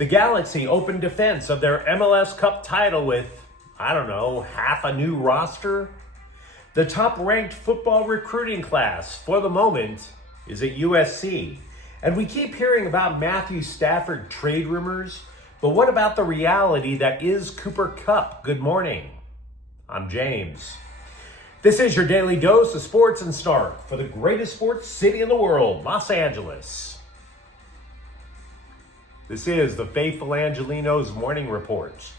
The Galaxy opened defense of their MLS Cup title with, half a new roster. The top-ranked football recruiting class for the moment is at USC. And we keep hearing about Matthew Stafford trade rumors, but what about the reality that is Cooper Kupp? Good morning. I'm James. This is your daily dose of sports and start for the greatest sports city in the world, Los Angeles. This is the faithful Angelenos morning report.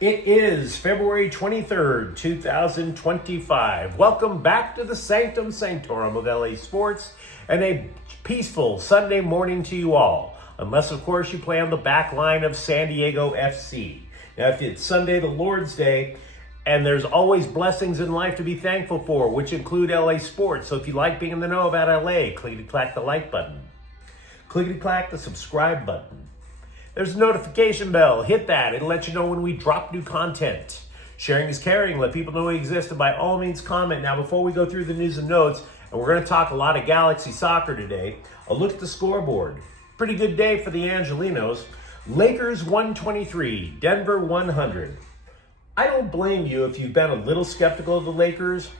It is February 23rd, 2025. Welcome back to the Sanctum Sanctorum of LA Sports and a peaceful Sunday morning to you all. Unless, of course, you play on the back line of San Diego FC. Now, if it's Sunday, the Lord's Day, and there's always blessings in life to be thankful for, which include LA sports. So if you like being in the know about LA, clickety-clack the like button. Clickety-clack the subscribe button. There's a notification bell. Hit that. It'll let you know when we drop new content. Sharing is caring. Let people know we exist, and by all means comment. Now, before we go through the news and notes, and we're going to talk a lot of Galaxy soccer today, a look at the scoreboard. Pretty good day for the Angelenos. Lakers 123, Denver 100. I don't blame you if you've been a little skeptical of the Lakers.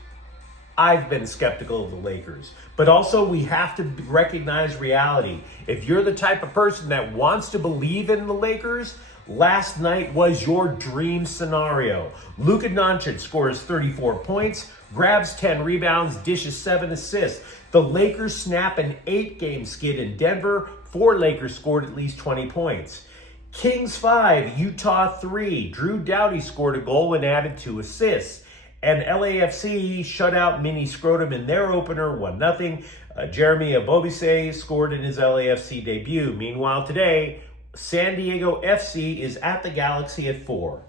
I've been skeptical of the Lakers. But also, we have to recognize reality. If you're the type of person that wants to believe in the Lakers, last night was your dream scenario. Luka Doncic scores 34 points, grabs 10 rebounds, dishes 7 assists. The Lakers snap an 8-game skid in Denver. 4 Lakers scored at least 20 points. Kings 5, Utah 3. Drew Doughty scored a goal and added 2 assists. And LAFC shut out Mini Scrotum in their opener, 1-0. Jeremy Abobise scored in his LAFC debut. Meanwhile, today, San Diego FC is at the Galaxy at 4.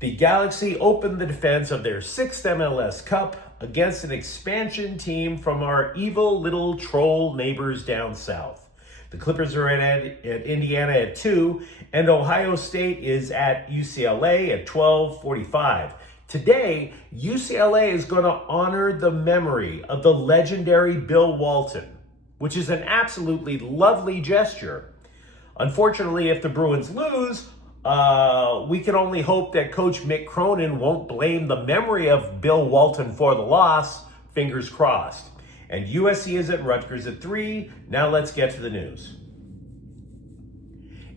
The Galaxy opened the defense of their 6th MLS Cup against an expansion team from our evil little troll neighbors down south. The Clippers are at Indiana at 2, and Ohio State is at UCLA at 12:45. Today, UCLA is going to honor the memory of the legendary Bill Walton, which is an absolutely lovely gesture. Unfortunately, if the Bruins lose, we can only hope that Coach Mick Cronin won't blame the memory of Bill Walton for the loss. Fingers crossed. And USC is at Rutgers at 3. Now let's get to the news.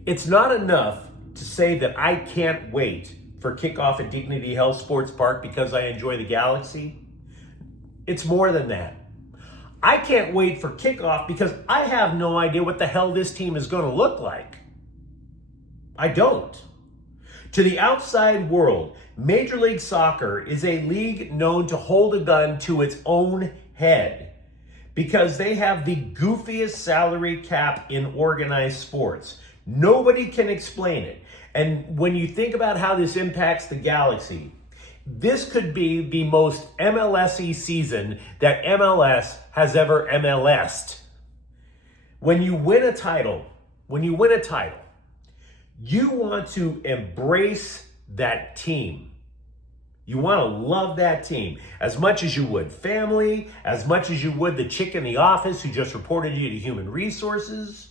It's not enough to say that I can't wait for kickoff at Dignity Health Sports Park because I enjoy the Galaxy. It's more than that. I can't wait for kickoff because I have no idea what the hell this team is going to look like. I don't. To the outside world, Major League Soccer is a league known to hold a gun to its own head because they have the goofiest salary cap in organized sports. Nobody can explain it. And when you think about how this impacts the Galaxy, this could be the most MLS-y season that MLS has ever MLS'd. When you win a title, you want to embrace that team. You want to love that team as much as you would family, as much as you would the chick in the office who just reported you to human resources.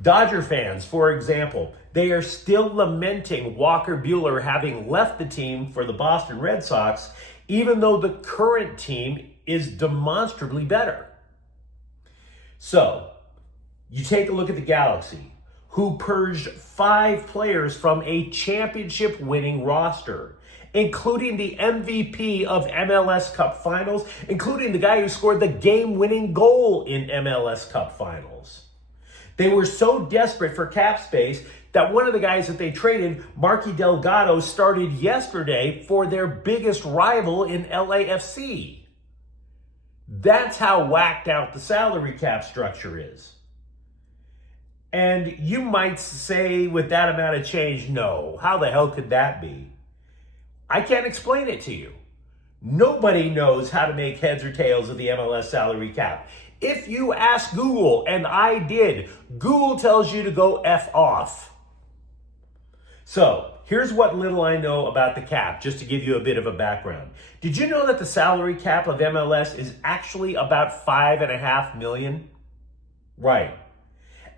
Dodger fans, for example, they are still lamenting Walker Buehler having left the team for the Boston Red Sox, even though the current team is demonstrably better. So, you take a look at the Galaxy, who purged 5 players from a championship-winning roster, including the MVP of MLS Cup Finals, including the guy who scored the game-winning goal in MLS Cup Finals. They were so desperate for cap space that one of the guys that they traded, Marky Delgado, started yesterday for their biggest rival in LAFC. That's how whacked out the salary cap structure is. And you might say with that amount of change, no, how the hell could that be? I can't explain it to you. Nobody knows how to make heads or tails of the MLS salary cap. If you ask Google, and I did, Google tells you to go F off. So, here's what little I know about the cap, just to give you a bit of a background. Did you know that the salary cap of MLS is actually about $5.5 million? Right.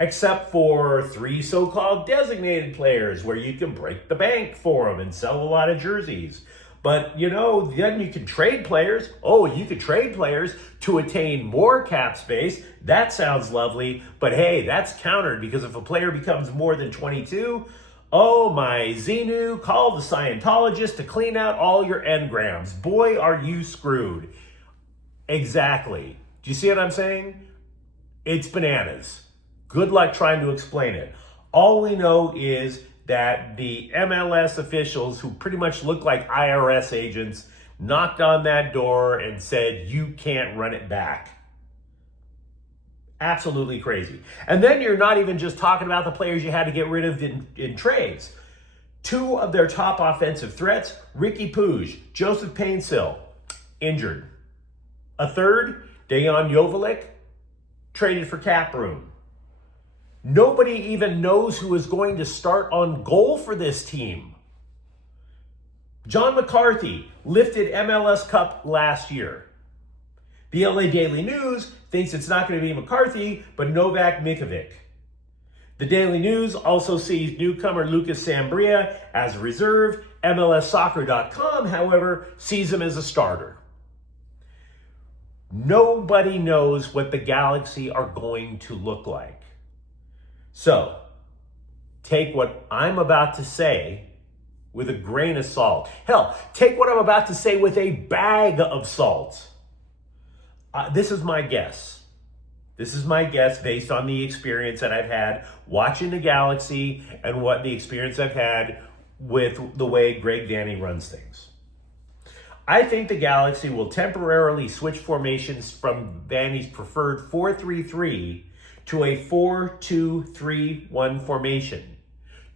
except for 3 so-called designated players where you can break the bank for them and sell a lot of jerseys. But, then you can trade players. Oh, you could trade players to attain more cap space. That sounds lovely. But hey, that's countered because if a player becomes more than 22, oh my Xenu, call the Scientologist to clean out all your engrams. Boy, are you screwed. Exactly. Do you see what I'm saying? It's bananas. Good luck trying to explain it. All we know is that the MLS officials, who pretty much look like IRS agents, knocked on that door and said, you can't run it back. Absolutely crazy. And then you're not even just talking about the players you had to get rid of in trades. 2 of their top offensive threats, Ricky Puig, Joseph Painsil, injured. A third, Dejan Joveljic, traded for cap room. Nobody even knows who is going to start on goal for this team. John McCarthy lifted MLS Cup last year. The LA Daily News thinks it's not going to be McCarthy, but Novak Mikovic. The Daily News also sees newcomer Lucas Sambria as a reserve. MLSsoccer.com, however, sees him as a starter. Nobody knows what the Galaxy are going to look like. So, take what I'm about to say with a grain of salt. Hell, take what I'm about to say with a bag of salt. This is my guess. This is my guess based on the experience that I've had watching the Galaxy and what the experience I've had with the way Greg Vanney runs things. I think the Galaxy will temporarily switch formations from Vanney's preferred 4-3-3 to a 4-2-3-1 formation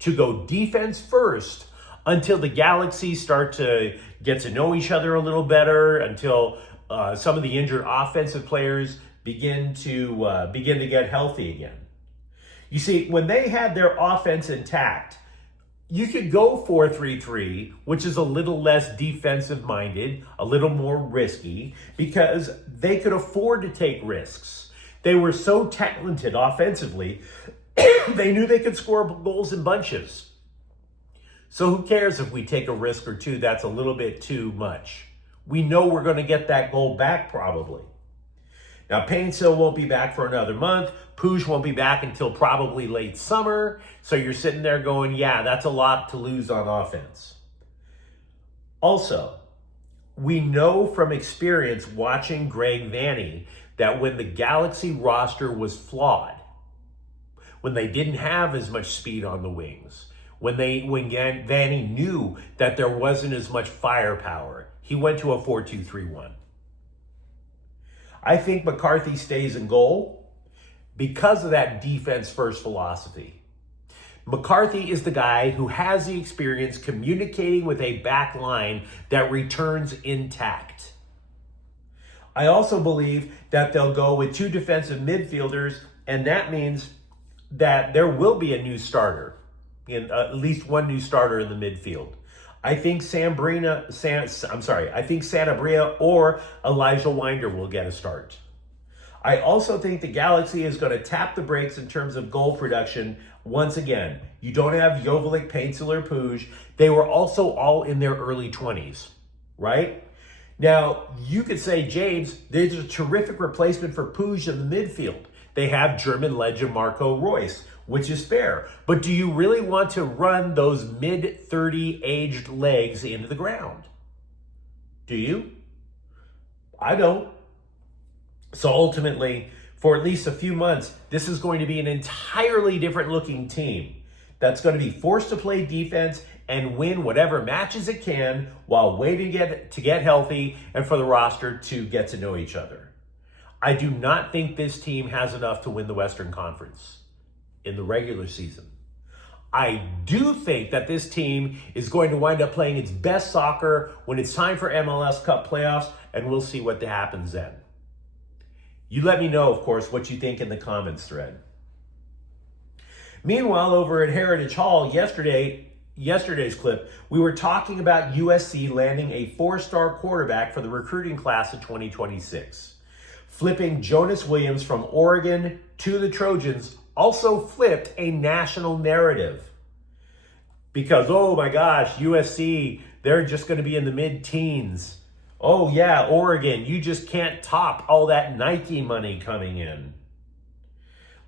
to go defense first until the Galaxy start to get to know each other a little better, until some of the injured offensive players begin to get healthy again. You see, when they had their offense intact, you could go 4-3-3, which is a little less defensive minded, a little more risky, because they could afford to take risks. They were so talented offensively, they knew they could score goals in bunches. So who cares if we take a risk or two that's a little bit too much? We know we're going to get that goal back probably. Now, Painsil won't be back for another month. Puig won't be back until probably late summer. So you're sitting there going, yeah, that's a lot to lose on offense. Also, we know from experience watching Greg Vanney that when the Galaxy roster was flawed, when they didn't have as much speed on the wings, when Vanney knew that there wasn't as much firepower, he went to a 4-2-3-1. I think McCarthy stays in goal because of that defense-first philosophy. McCarthy is the guy who has the experience communicating with a back line that returns intact. I also believe that they'll go with 2 defensive midfielders, and that means that there will be a new starter, at least one new starter in the midfield. I think Santabria or Elijah Winder will get a start. I also think the Galaxy is going to tap the brakes in terms of goal production. Once again, you don't have Joveljic, Painsil, or Puig. They were also all in their early 20s, right? Now, you could say, James, there's a terrific replacement for Puig in the midfield. They have German legend Marco Reus, which is fair. But do you really want to run those mid-30 aged legs into the ground? Do you? I don't. So ultimately, for at least a few months, this is going to be an entirely different looking team that's going to be forced to play defense and win whatever matches it can while waiting to get healthy and for the roster to get to know each other. I do not think this team has enough to win the Western Conference in the regular season. I do think that this team is going to wind up playing its best soccer when it's time for MLS Cup playoffs, and we'll see what happens then. You let me know, of course, what you think in the comments thread. Meanwhile, over at Heritage Hall yesterday's clip, we were talking about USC landing a 4-star quarterback for the recruiting class of 2026. Flipping Jonas Williams from Oregon to the Trojans also flipped a national narrative. Because, oh my gosh, USC, they're just going to be in the mid-teens. Oh yeah, Oregon, you just can't top all that Nike money coming in.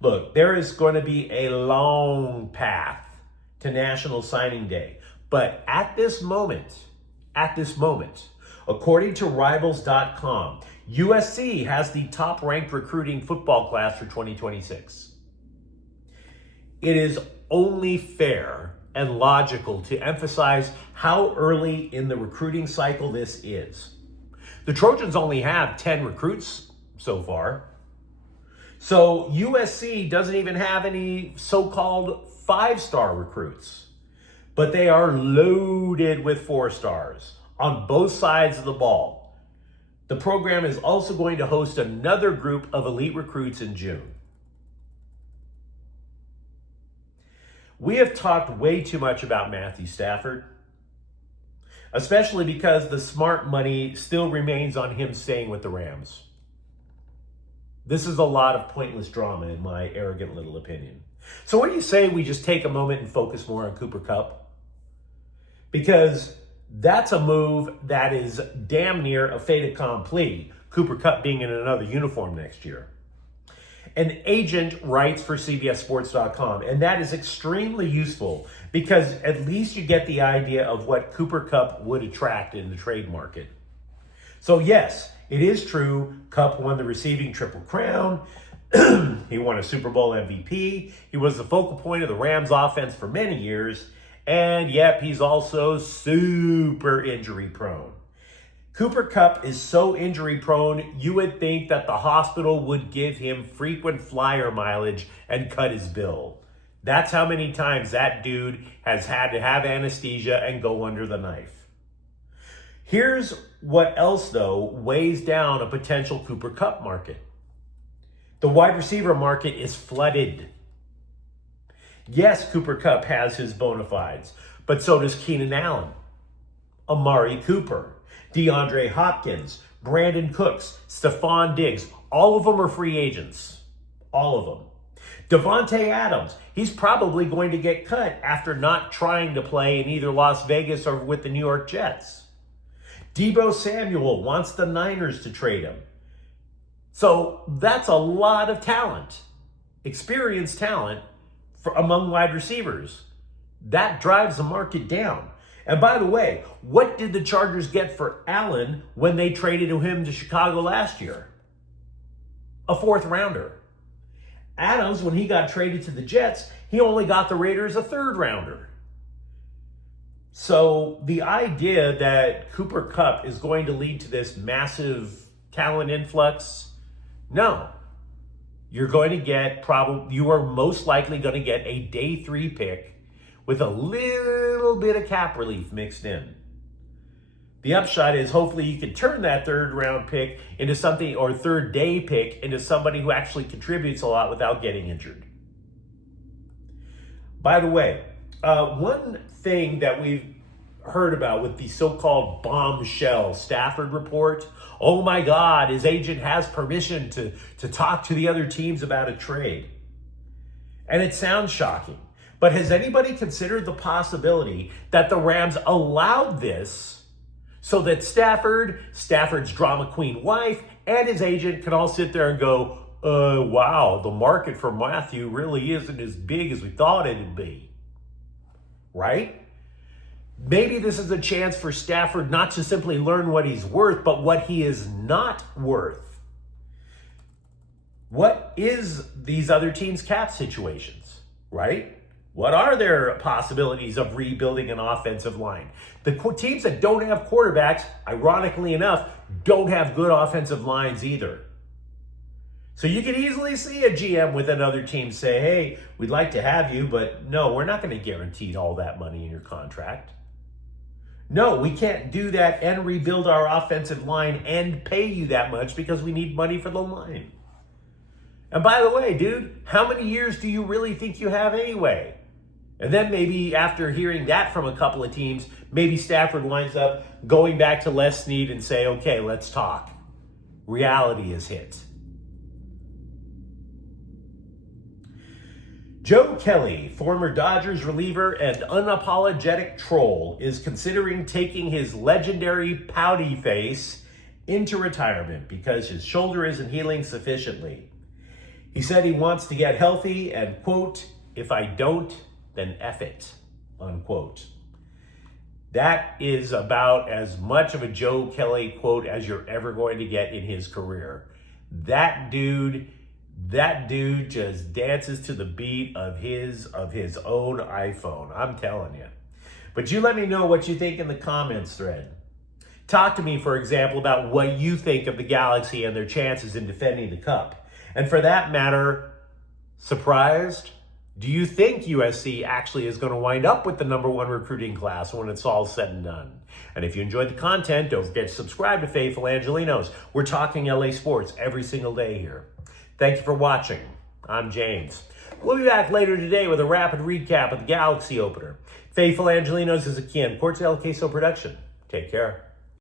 Look, there is going to be a long path to National Signing Day. But at this moment, according to Rivals.com, USC has the top-ranked recruiting football class for 2026. It is only fair and logical to emphasize how early in the recruiting cycle this is. The Trojans only have 10 recruits so far. So USC doesn't even have any so-called 5-star recruits. But they are loaded with 4 stars on both sides of the ball. The program is also going to host another group of elite recruits in June. We have talked way too much about Matthew Stafford, especially because the smart money still remains on him staying with the Rams. This is a lot of pointless drama in my arrogant little opinion. So what do you say we just take a moment and focus more on Cooper Kupp? Because that's a move that is damn near a fait accompli, Cooper Kupp being in another uniform next year. An agent writes for CBSSports.com, and that is extremely useful because at least you get the idea of what Cooper Kupp would attract in the trade market. So yes, it is true, Kupp won the receiving Triple Crown. He won a Super Bowl MVP. He was the focal point of the Rams offense for many years. And yep, he's also super injury prone. Cooper Kupp is so injury prone, you would think that the hospital would give him frequent flyer mileage and cut his bill. That's how many times that dude has had to have anesthesia and go under the knife. Here's what else, though, weighs down a potential Cooper Kupp market. The wide receiver market is flooded. Yes, Cooper Kupp has his bona fides, but so does Keenan Allen, Amari Cooper, DeAndre Hopkins, Brandon Cooks, Stephon Diggs. All of them are free agents. All of them. Devontae Adams, he's probably going to get cut after not trying to play in either Las Vegas or with the New York Jets. Deebo Samuel wants the Niners to trade him. So that's a lot of talent, experienced talent, among wide receivers. That drives the market down. And by the way, what did the Chargers get for Allen when they traded him to Chicago last year? A 4th rounder. Adams, when he got traded to the Jets, he only got the Raiders a 3rd rounder. So the idea that Cooper Kupp is going to lead to this massive talent influx, no. You are most likely going to get a day 3 pick with a little bit of cap relief mixed in. The upshot is hopefully you can turn that 3rd round pick into something, or 3rd day pick into somebody who actually contributes a lot without getting injured. By the way, one thing that we've heard about with the so-called bombshell Stafford report, oh my God, his agent has permission to talk to the other teams about a trade. And it sounds shocking, but has anybody considered the possibility that the Rams allowed this so that Stafford's drama queen wife, and his agent can all sit there and go, wow, the market for Matthew really isn't as big as we thought it'd be, right? Maybe this is a chance for Stafford not to simply learn what he's worth, but what he is not worth. What is these other teams' cap situations, right? What are their possibilities of rebuilding an offensive line? The teams that don't have quarterbacks, ironically enough, don't have good offensive lines either. So you can easily see a GM with another team say, hey, we'd like to have you, but no, we're not going to guarantee all that money in your contract. No, we can't do that and rebuild our offensive line and pay you that much because we need money for the line. And by the way, dude, how many years do you really think you have anyway? And then maybe after hearing that from a couple of teams, maybe Stafford winds up going back to Les Snead and say, okay, let's talk. Reality is hit. Joe Kelly, former Dodgers reliever and unapologetic troll, is considering taking his legendary pouty face into retirement because his shoulder isn't healing sufficiently. He said he wants to get healthy and, quote, "if I don't, then F it," unquote. That is about as much of a Joe Kelly quote as you're ever going to get in his career. That dude just dances to the beat of his own iPhone. I'm telling you. But you let me know what you think in the comments thread. Talk to me, for example, about what you think of the Galaxy and their chances in defending the Cup. And for that matter, surprised? Do you think USC actually is going to wind up with the #1 recruiting class when it's all said and done? And if you enjoyed the content, don't forget to subscribe to Faithful Angelenos. We're talking LA sports every single day here. Thank you for watching. I'm James. We'll be back later today with a rapid recap of the Galaxy opener. Faithful Angelenos is a Ken Portel Queso production. Take care.